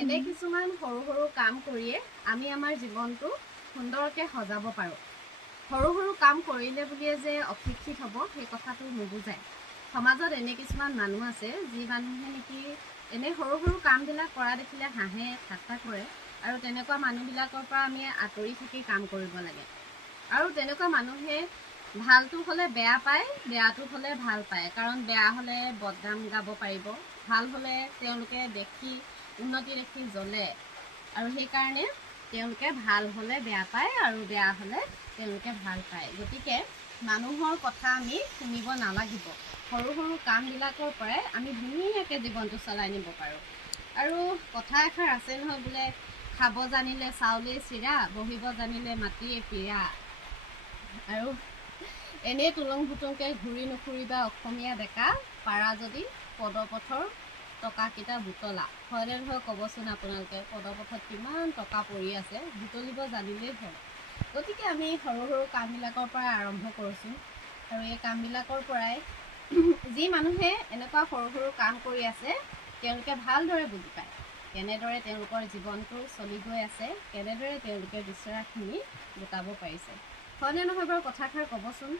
এনে কিছুমান সৰু সৰু কাম কৰিয়ে আমি আমাৰ জীৱনটো সুন্দৰকৈ সজাব পাৰোঁ। সৰু সৰু কাম কৰিলে বুলিয়ে যে অশিক্ষিত হ'ব সেই কথাটো নুবুজায়। সমাজত এনে কিছুমান মানুহ আছে যি মানুহে নেকি এনে সৰু সৰু কামবিলাক কৰা দেখিলে হাঁহে ঠাট্টা কৰে, আৰু তেনেকুৱা মানুহবিলাকৰ পৰা আমি আঁতৰি থাকি কাম কৰিব লাগে। আৰু তেনেকুৱা মানুহে ভালটো হ'লে বেয়া পায়, বেয়াটো হ'লে ভাল পায়। কাৰণ বেয়া হ'লে বদনাম গাব পাৰিব, ভাল হ'লে তেওঁলোকে দেখি উন্নতি দেখি জ্বলে, আৰু সেইকাৰণে তেওঁলোকে ভাল হ'লে বেয়া পায় আৰু বেয়া হ'লে তেওঁলোকে ভাল পায়। গতিকে মানুহৰ কথা আমি শুনিব নালাগিব। সৰু সৰু কামবিলাকৰ পৰাই আমি ধুনীয়াকৈ জীৱনটো চলাই নিব পাৰোঁ। আৰু কথা এষাৰ আছে নহয়, বোলে খাব জানিলে চাউলেই চিৰা, বহিব জানিলে মাটিয়ে পীৰা। আৰু এনেই তুলং ভুতুংকৈ ঘূৰি নুফুৰিবা অসমীয়া ডেকা, পাৰা যদি পদপথৰ টকাকেইটা বুটলা। হয়নে নহয় ক'বচোন আপোনালোকে, পদপথত কিমান টকা পৰি আছে, বুটলিব জানিলেই হ'ল। গতিকে আমি সৰু সৰু কামবিলাকৰ পৰা আৰম্ভ কৰোঁচোন। আৰু এই কামবিলাকৰ পৰাই যি মানুহে এনেকুৱা সৰু সৰু কাম কৰি আছে তেওঁলোকে ভালদৰে বুজি পায় কেনেদৰে তেওঁলোকৰ জীৱনটো চলি গৈ আছে, কেনেদৰে তেওঁলোকে বিচৰাখিনি গোটাব পাৰিছে। হয়নে নহয় বাৰু কথাষাৰ ক'বচোন।